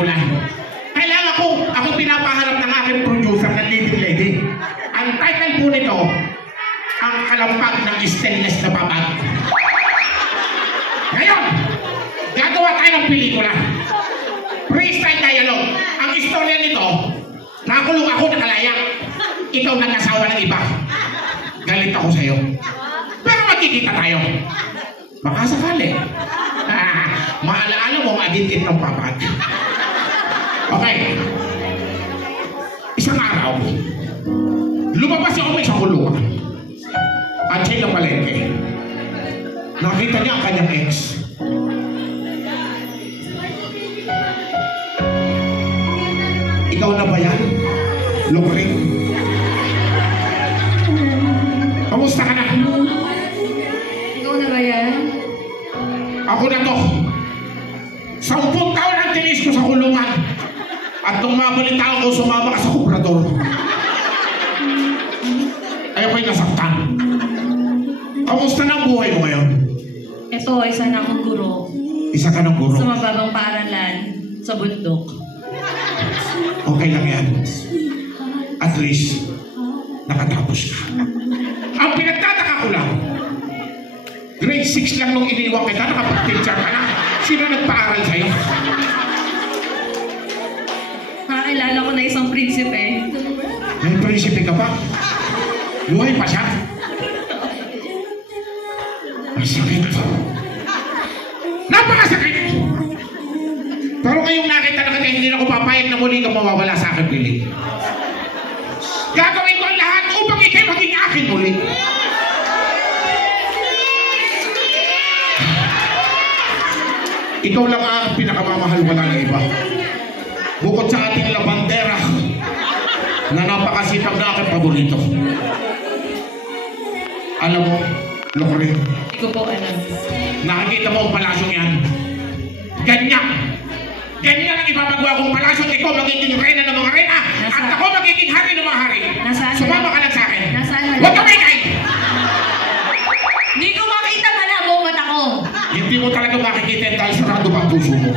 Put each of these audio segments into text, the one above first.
pelikula. Kailangan ako pinapaharap ng aking producer ng Leading Lady. Ang title po nito, Ang Kalampag ng Stainless na Babag. Ngayon, gagawa tayo ng pelikula. Freestyle dialogue. Ang istorya nito, nakulong ako nakalaya. Ikaw nag-asawa ng iba. Galit ako sa'yo. Pero magkikita tayo. Baka sakali. Maalaala mo, maadintit ng babag. Okay. Isang araw, lumabas si Ome sa kulungan. At siya ng palengke. Nakita niya ang kanyang ex. Ikaw na ba yan? Lukring. Kamusta ka na? Ikaw na ba yan? Ako na to. 10 taon ang tinis ko sa kulungan. At nung mabalita ko, sumama ka sa kubrador. Ayaw ko'y nasaktan. Kamusta na ang buhay mo ngayon? Ito, isa na akong guro. Isa ka ng guro. Sa mababang paaralan, sa bundok. Okay lang yan. At least, nakatapos ka. Ang pinagtataka ko lang, grade 6 lang nung iniwang kita, nakapag-teacher ka na. Sino nagpaaral sa'yo? Nakakilala ko na isang prinsipe. May prinsipe ka pa? Buhay pa siya? Masakit. Napakasakit! Pero ngayong nakita na kita, hindi na ako papayag na muli kang mawawala sa akin piling. Gagawin ko ang lahat upang ikay maging akin muli. Ikaw lang ang pinakamamahal, wala ng iba. Bukod sa ating labandera na napakasipag na aking paborito. Alam mo, Lukring, Hindi ko po alam. nakikita mo ang palasyong yan. Ganyan! Ganyan ang ibabagawa kong palasyo. Ikaw magiging reyna ng mga reyna. At ako magiging hari ng mga hari. Nasaan? Sumama ka lang sa akin. Nasaan? Huwag ka maingay! Hindi ko makita, malabo ang mata ko. Hindi mo talaga makikita dahil sarado pa ang puso mo.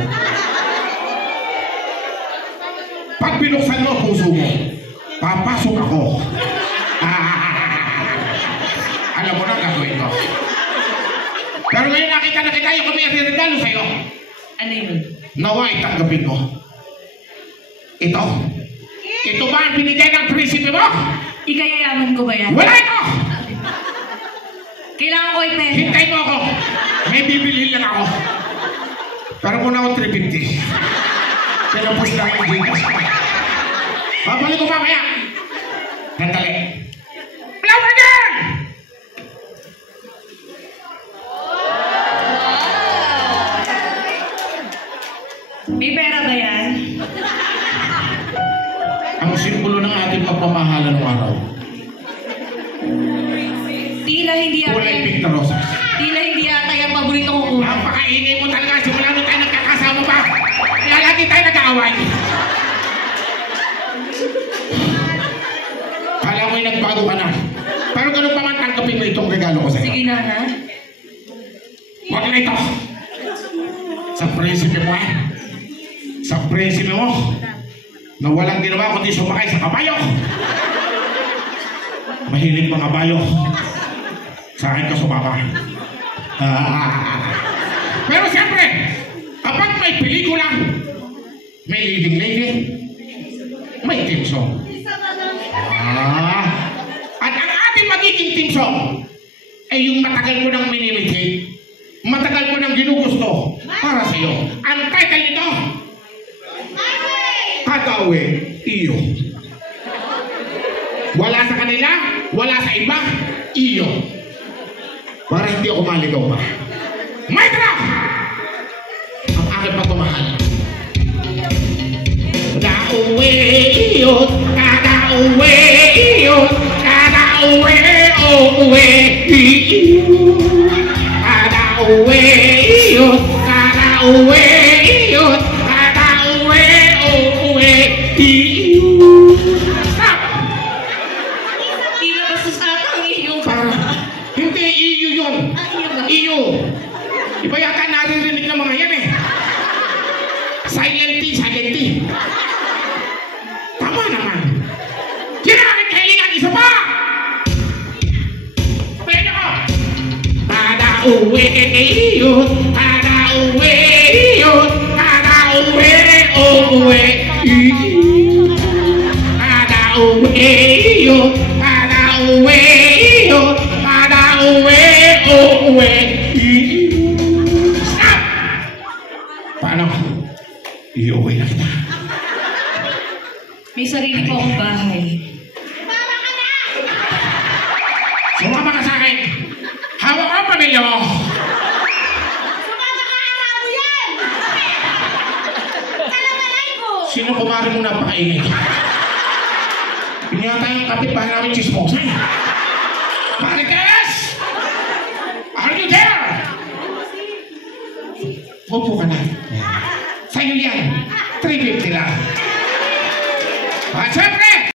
Pag binuksan mo ang puso mo, papasok ako. Alam mo na gagawin ko. Pero ngayon nakita na kita, yung kami ang regalo sa'yo. Ano yun? Nawa itanggapin mo. Ito. Ito ba ang binigay ng prinsipe mo? Ikayayaman ko ba yan? Wala ito! Kailangan ko yung pera. Hintay mo ako. May bibilhin lang ako. Pero muna ako 350. Pinapos lang yung Gcash. Babalik ko mamaya. Nandali. Flower girl! May pera ba yan? Ang simbolo ng ating pagmamahalan ng araw. Tila hindi Kulay ata. pink na rosas. Tila hindi ata yung paborito kong kulay. Napakaingay mo talaga. Simula nung tayo nagkakasama pa. Kaya lagi tayo nag-aaway. Kala mo yung nagbago ka na. Pero ganun pa man tanggapin mo itong regalo ko sa'yo. Sige na, ha? Huwag na ito. Sa prinsipe mo Sa prinsipe mo na walang ginawa kundi sumakay sa kabayo. Mahilig mga kabayo. Sa akin ka sumama. Pero siyempre, kapag may pelikula, may leading lady, may team song. At ang ating magiging team song ay yung matagal ko nang minimitate, matagal ko nang ginugusto para sa iyo. Ang title nito, Katawe Iyo. Wala sa kanila, wala sa iba, iyo. Para hindi ako maligaw pa. May trap! Ang aking pagmamahal. Kadauwe iyo, kadauwe iyo, kadauwe uwe iyo. Kadauwe iyo, kadauwe iyo, kadauwe uwe iyo. Stop! Tila bastos ata ang iyong Hindi iyo yun. iyo ba? Iyo. Iba yata naririnig ng mga yan eh. Silent T, silent T. Tama naman. Yan ang aking kahilingan, isa pa! Sabihin ako! Kada uwi yun, kada uwi yun, kada uwi, uwi. Kada uwi yun, kada uwi yun, kada uwi, uwi. Stop! Paano? Iuwi na kita. May sarili po akong bahay. Sumama ka sa akin. Hawak ang pamilya mo. Sino kumari mo napakaingay? Pinyata yung kapitbahay namin chismosa. Marites! Are you there? Upo ka na. Sa'yo yan. 350 lang. At syempre,